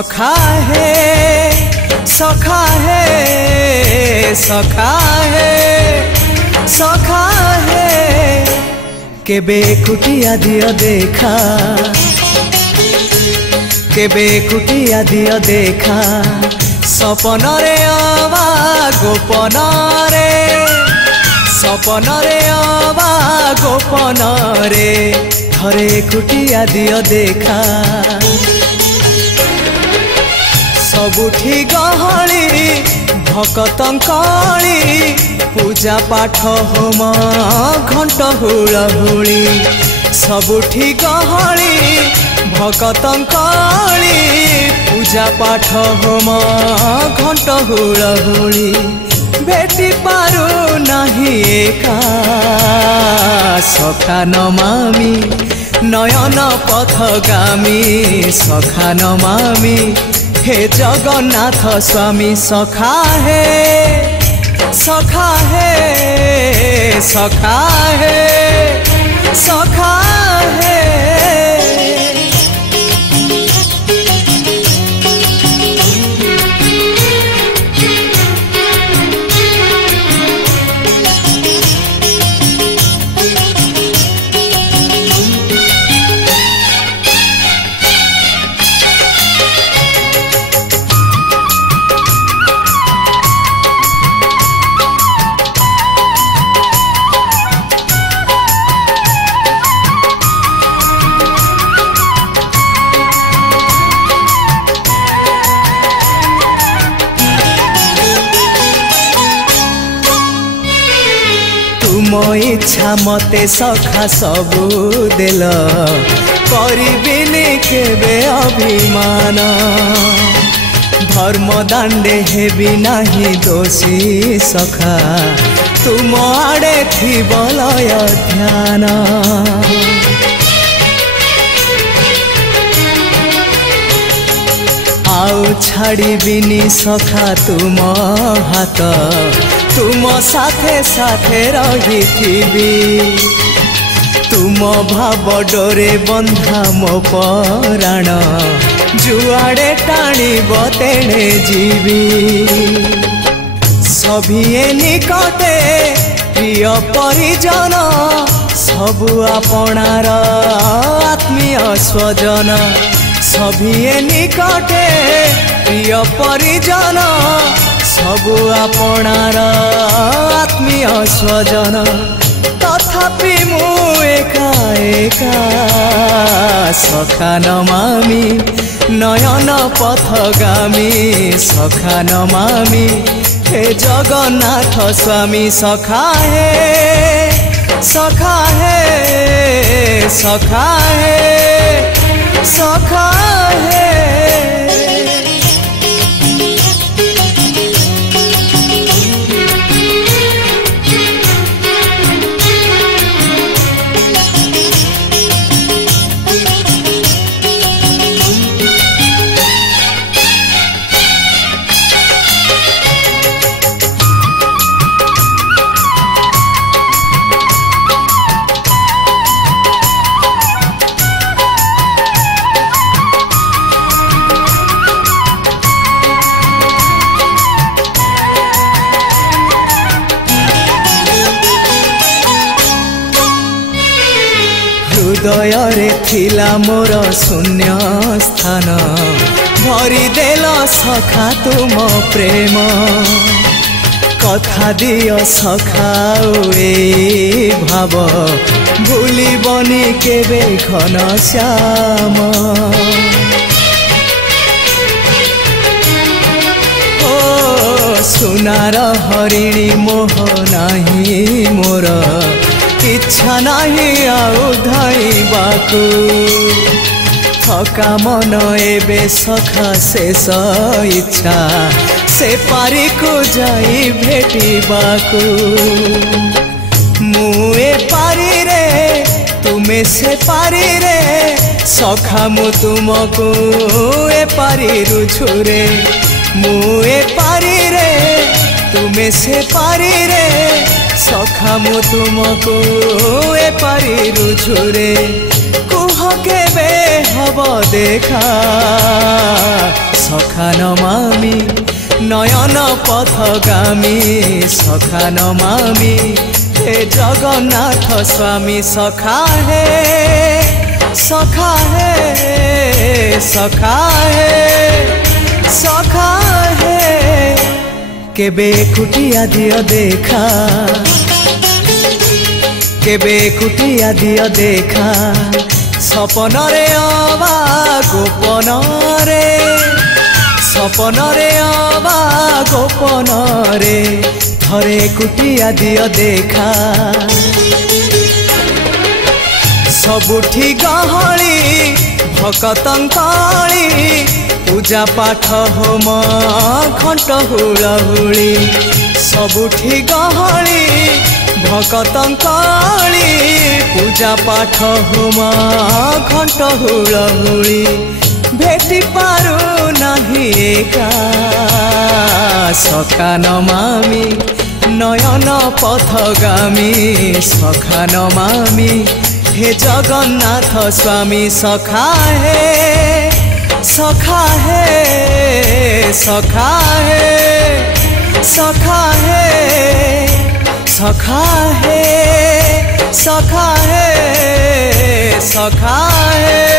सखा है सखा है सखा है सखा है केबे कुटिया दियो देखा केबे कुटिया दियो देखा सपन रे अबा गोपन रे सपन रे अबा गोपन रे थरे कुटिया दियो देखा सबुठी गहली भकतंकली पूजा पाठ होम घंट हुलहुली सबुठी गहली भकतंकली पूजा पाठ होम घंट हुलहुली भेटी पारु नहीं एका सखा नमामि नयन पथगामी सखा नमामि हे जगन्नाथ स्वामी सखा है सखा है सखा है सखा है तुम इच्छा मते सखा सबू देल करिबिनी केबे अभिमान धर्म दांडे हेबी नाही दोषी सखा तुम आड़े थी बलय ध्यान आउ छाड़िबिनी सखा तुम हाथ तुम साथे साथे रही तुम भाव डोरे बंधा मो पराण जुआड़े टाणीब तेणे जीवी सभिए निकटे प्रिय परिजन सबु आपणार आत्मीय स्वजन सभिए निकटे प्रिय परिजन सबु आपणार आत्मीय स्वजन तथापि मु एका एका सखा नमामि नयन पथगामी सखा नमामि हे जगन्नाथ स्वामी सखा है सखा है सखा है सखा है हृदय रे थिला मोर शून्य स्थान भरी देल सखा तुम प्रेम कथा दियो सखा ए भाव भूलिबनी केबे घन श्याम ओ सुनार हरिणी मोह नाही मोर इच्छा नहीं आउ धाइबाकू थका मन एबे सखा शेष इच्छा से पारी को जाई भेटिबाकू मुए पारी रे तुमे से पारी रे सखा मु तुमको ए पारी रुझुरे मुए पारी रे तुमे से पारी रे सखा मु तुमको ए पारी रुझुरे कुह केबे हब देखा सखा नमामि नयन पथगामी सखा नमामि हे जगन्नाथ स्वामी सखा हे सखा हे सखा हे सखा हे केबे कुटिया दियो देखा केबे कुटिया दियो देखा सपन रे अबा गोपन रे सपन रे अबा गोपन रे थरे कुटिया दियो देखा सबुठी गहली भकतंकाली पूजा पाठ होम घंट हुलहुली सबुठी गहली भकतंकाली पूजा पाठ होम घंट हुलहुली भेटी पारु नाही एका सखा नमामि नयन पथगामी सखा नमामि हे जगन्नाथ स्वामी सखा हे सखा हे सखा हे सखा हे सखा हे सखा हे सखा है।